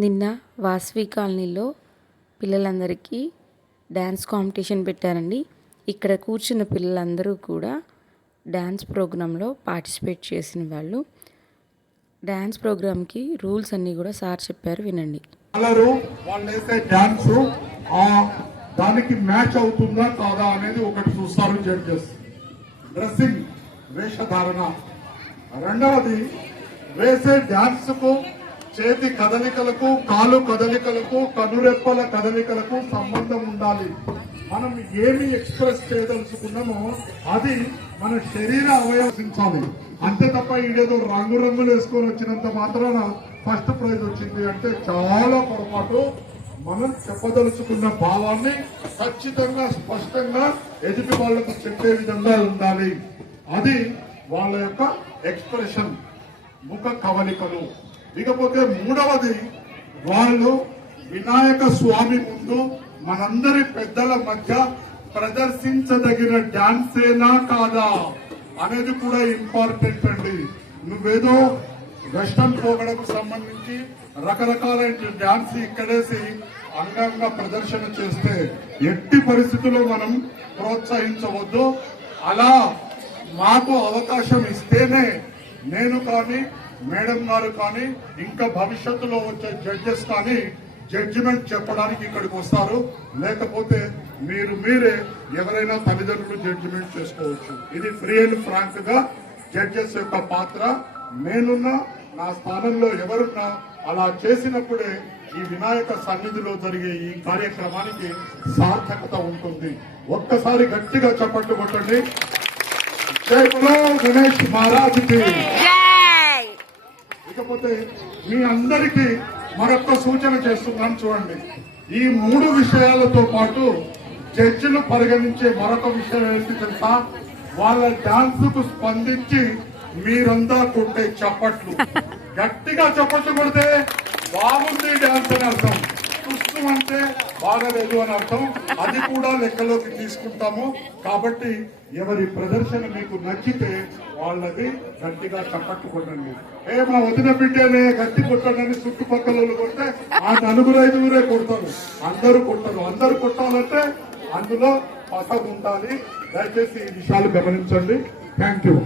నిన్న వాసవి కాలనీలో పిల్లలందరికీ డ్యాన్స్ కాంపిటీషన్ పెట్టారండి. ఇక్కడ కూర్చున్న పిల్లలందరూ కూడా డ్యాన్స్ ప్రోగ్రాంలో పార్టిసిపేట్ చేసిన వాళ్ళు. డ్యాన్స్ ప్రోగ్రామ్కి రూల్స్ అన్నీ కూడా సార్ చెప్పారు, వినండి. వాళ్ళు వేసే డ్యాన్స్ దానికి మ్యాచ్ అవుతుందా కాదా అనేది ఒకటి చూస్తారు జడ్జెస్. డ్రెస్సింగ్, వేషధారణ. రెండవది వేసే డ్యాన్స్ కు చేతి కదలికలకు, కాలు కదలికలకు, కనురెప్పల కదలికలకు సంబంధం ఉండాలి. మనం ఏమి ఎక్స్ప్రెస్ చేయదలుచుకున్నామో అది మన శరీర అవయవించాలి. అంతే తప్ప ఈడేదో రంగులు వేసుకొని వచ్చినంత మాత్రాన ఫస్ట్ ప్రైజ్ వచ్చింది అంటే చాలా పొరపాటు. మనం చెప్పదలుచుకున్న భావాన్ని ఖచ్చితంగా స్పష్టంగా ఎదుటి వాళ్లకు చెప్పే విధంగా ఉండాలి. అది వాళ్ళ యొక్క ఎక్స్ప్రెషన్, ముఖ కవలికలు. ఇకపోతే మూడవది, వాళ్ళు వినాయక స్వామి ముందు మనందరి పెద్దల మధ్య ప్రదర్శించదగిన డాన్సేనా కాదా అనేది కూడా ఇంపార్టెంట్ అండి. నువ్వేదో వెస్టర్న్ పోగడకు సంబంధించి రకరకాలైన డాన్స్ ఇక్కడేసి అంగంగా ప్రదర్శన చేస్తే ఎట్టి పరిస్థితుల్లో మనం ప్రోత్సహించవద్దు. అలా మాకు అవకాశం ఇస్తేనే నేను కానీ, మేడం గారు కానీ, ఇంకా భవిష్యత్తులో వచ్చే జడ్జెస్ కానీ జడ్జిమెంట్ చెప్పడానికి ఇక్కడికి వస్తారు. లేకపోతే మీరే ఎవరైనా తల్లిదండ్రులు జడ్జిమెంట్ చేసుకోవచ్చు. ఇది ఫ్రీ అండ్ ఫ్రాంక్ గా జడ్జెస్ యొక్క పాత్ర. నేనున్నా, నా స్థానంలో ఎవరున్నా అలా చేసినప్పుడే ఈ వినాయక సన్నిధిలో జరిగే ఈ కార్యక్రమానికి సార్థకత ఉంటుంది. ఒక్కసారి గట్టిగా చప్పట్లు కొట్టండి. జై బోలో గణేష్ మహారాజ్కి. ఇకపోతే మీ అందరికీ మరొక సూచన చేస్తున్నాను, చూడండి. ఈ 3 విషయాలతో పాటు జడ్జిలు పరిగణించే మరొక విషయం ఏంటి తెలుసా? వాళ్ళ డాన్స్ కు స్పందించి మీరంతా కొట్టే చప్పట్లు. గట్టిగా చప్పట్లు కొడితే బాగుంది డాన్స్ అని అర్థం, చూస్తూ అంటే బాగలేదు అని అర్థం. అది కూడా లెక్కలోకి తీసుకుంటాము. కాబట్టి ఎవరి ప్రదర్శన మీకు నచ్చితే వాళ్ళది గట్టిగా చప్పట్లు కొట్టండి. మా వదిన బిడ్డనే గట్టి కొట్టండి చుట్టుపక్కల కొడితే ఆ 4-5 కొడతారు, అందరూ కొట్టరు. అందరూ కొట్టాలంటే అందులో పస ఉండాలి. దయచేసి ఈ విషయాలు గమనించండి. Thank you.